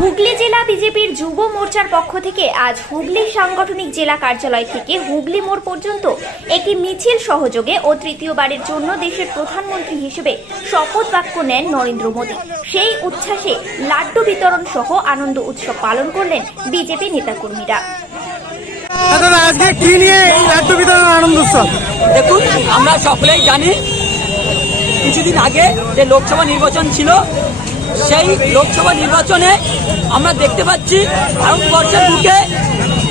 হুগলি জেলা বিজেপির যুব মোর্চার পক্ষ থেকে আজ হুগলি সাংগঠনিক জেলা কার্যালয় থেকে হুগলি মোড় পর্যন্ত একটি মিছিল সহযোগে ও তৃতীয়বারের জন্য দেশের প্রধানমন্ত্রী হিসেবে শপথ বাক্য নেন নরেন্দ্র মোদী। সেই উচ্ছ্বাসে লাড্ডু বিতরণ সহ আনন্দ উৎসব পালন করলেন বিজেপি নেতাকর্মীরা। আজকে কি নিয়ে এই লাড্ডু বিতরণ আনন্দ উৎসব? দেখুন, আমরা সকলেই জানি কিছুদিন আগে যে লোকসভা নির্বাচন ছিল, সেই লোকসভা নির্বাচনে আমরা দেখতে পাচ্ছি ভারতবর্ষের বুকে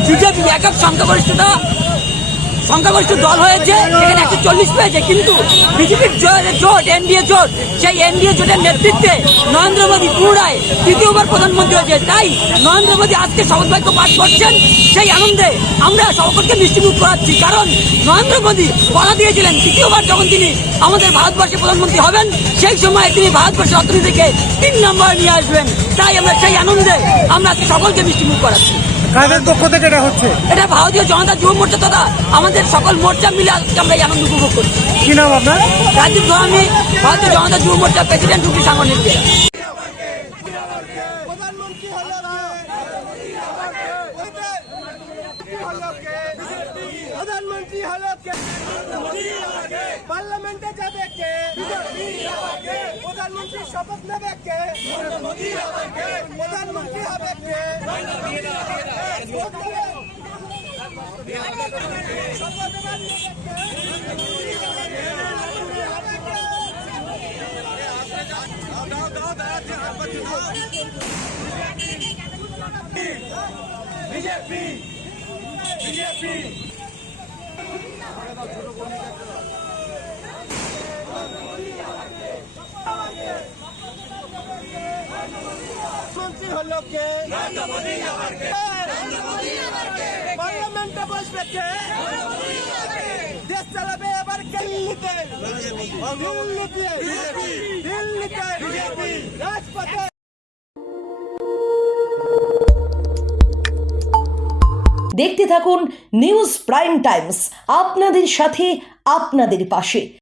বিজেপি একক সংখ্যাগরিষ্ঠ দল হয়েছে, সেখানে 140 পেয়েছে। কিন্তু বিজেপির জোট এনডিএ জোট, সেই এনডিএ জোটের নেতৃত্বে নরেন্দ্র মোদী পুনরায় তৃতীয়বার প্রধানমন্ত্রী হয়েছে। তাই নরেন্দ্র মোদী আজকে শপথ বাক্য পাঠ করছেন, সেই আনন্দে আমরা সকলকে মিষ্টিমুখ করাচ্ছি। কারণ নরেন্দ্র মোদী কথা দিয়েছিলেন তৃতীয়বার যখন তিনি আমাদের ভারতবর্ষের প্রধানমন্ত্রী হবেন, সেই সময় তিনি ভারতবর্ষের অর্থনীতিকে 3 নম্বরে নিয়ে আসবেন। তাই আমরা সেই আনন্দে আমরা আজকে সকলকে মিষ্টিমুখ করাচ্ছি। কাদের পক্ষ থেকে এটা হচ্ছে? এটা ভারতীয় জনতা যুব মোর্চা তথা আমাদের সকল মোর্চা মিলে আজকে আমরা এই আনন্দ উপভোগ করছি। কি নাম আপনার? রাজীব ধরামি, ভারতীয় জনতা যুব মোর্চা প্রেসিডেন্ট, হুগলি সাংগঠনিক জেলা। প্রধানমন্ত্রী হলো কে? পার্লামেন্টে যাবে কে? প্রধানমন্ত্রী শপথ নেবে কে? প্রধানমন্ত্রী হবে কে? বিজেপি বিজেপি মন্ত্রী হলো কে? পার্লামেন্টে বসবে কে? দেশ চালাবে এবার কে? দিল্লিতে রাজপথে। দেখতে থাকুন নিউজ প্রাইম টাইমস, আপনাদের সাথে আপনাদের পাশে।